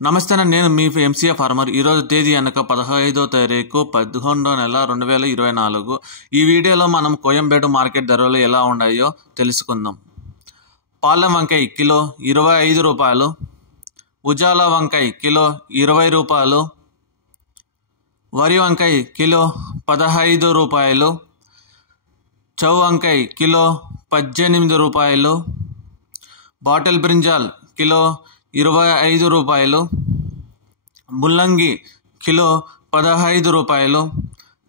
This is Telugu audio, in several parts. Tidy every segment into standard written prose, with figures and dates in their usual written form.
నమస్తే అండి, నేను మీ ఎంసీఏ ఫార్మర్. ఈరోజు తేదీ అనక 15వ తారీఖు 11వ నెల 2024. ఈ వీడియోలో మనం కోయంబేడు మార్కెట్ ధరలు ఎలా ఉన్నాయో తెలుసుకుందాం. పాలెం వంకాయ కిలో 25 రూపాయలు, ఉజాల వంకాయ కిలో 20 రూపాయలు, వరి వంకాయ కిలో 15 రూపాయలు, చౌ వంకాయ కిలో 18 రూపాయలు, బాటిల్ బ్రింజాల్ కిలో 25 రూపాయలు, ముల్లంగి కిలో 15 రూపాయలు,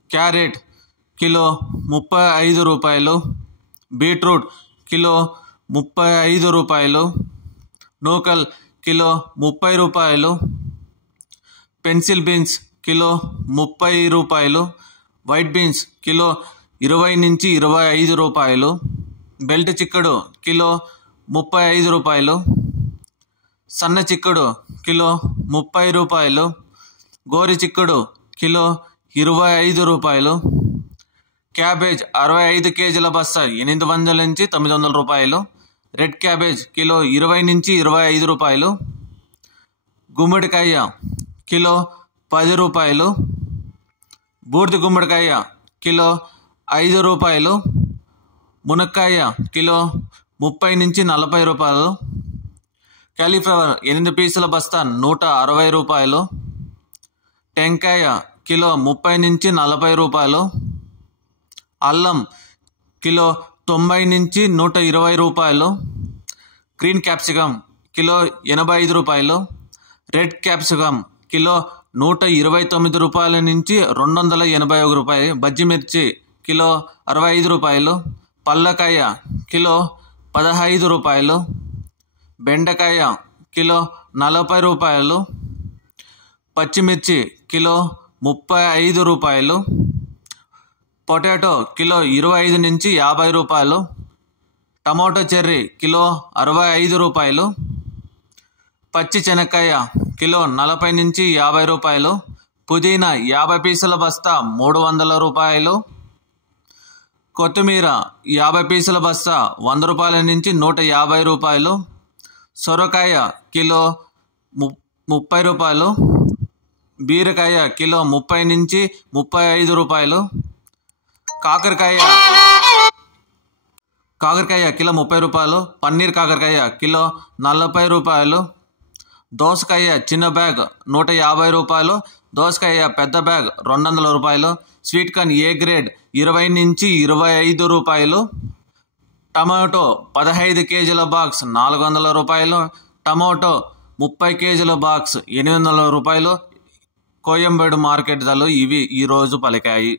క్యారెట్ కిలో 35 రూపాయలు, బీట్రూట్ కిలో 35 రూపాయలు, నూకల్ కిలో 30 రూపాయలు, పెన్సిల్ బీన్స్ కిలో 30 రూపాయలు, వైట్ బీన్స్ కిలో 20 నుంచి 25 రూపాయలు, బెల్ట్ చిక్కుడు కిలో 35 రూపాయలు, సన్న చిక్కుడు కిలో 30 రూపాయలు, గోరి చిక్కుడు కిలో 25 రూపాయలు, క్యాబేజ్ 65 కేజీల బస్తా 800 నుంచి 900 రూపాయలు, రెడ్ క్యాబేజ్ కిలో 20 నుంచి 25 రూపాయలు, గుమ్మడికాయ కిలో 10 రూపాయలు, బూడిద గుమ్మడికాయ కిలో 5 రూపాయలు, మునక్కాయ కిలో 30 నుంచి 40 రూపాయలు, కాలీఫ్లవర్ 8 పీసుల బస్తా 160 రూపాయలు, టెంకాయ కిలో 30 నుంచి 40 రూపాయలు, అల్లం కిలో 90 నుంచి 120 రూపాయలు, గ్రీన్ క్యాప్సికమ్ కిలో 85 రూపాయలు, రెడ్ క్యాప్సికమ్ కిలో 129 రూపాయల నుంచి 281 రూపాయలు, బజ్జి మిర్చి కిలో 65 రూపాయలు, పల్లకాయ కిలో 15 రూపాయలు, బెండకాయ కిలో 40 రూపాయలు, పచ్చిమిర్చి కిలో 35 రూపాయలు, పొటాటో కిలో 25 నుంచి 50 రూపాయలు, టమాటో చెర్రీ కిలో 65 రూపాయలు, పచ్చి శనక్కాయ కిలో 40 నుంచి 50 రూపాయలు, పుదీనా 50 పీసుల బస్తా 300 రూపాయలు, కొత్తిమీర 50 పీసుల బస్తా 100 రూపాయల నుంచి 150 రూపాయలు, సొరకాయ కిలో 30 రూపాయలు, బీరకాయ కిలో 30 నుంచి 35 రూపాయలు, కాకరకాయ కిలో 30 రూపాయలు, పన్నీర్ కాకరకాయ కిలో 40 రూపాయలు, దోసకాయ చిన్న బ్యాగ్ 150 రూపాయలు, దోసకాయ పెద్ద బ్యాగ్ 200 రూపాయలు, స్వీట్ కార్న్ ఏ గ్రేడ్ 20 నుంచి 25 రూపాయలు, టమాటో 15 కేజీల బాక్స్ 400 రూపాయలు, టమాటో 30 కేజీల బాక్స్ 800 రూపాయలు. కోయంబేడు మార్కెట్ ధరలు ఇవి ఈరోజు పలికాయి.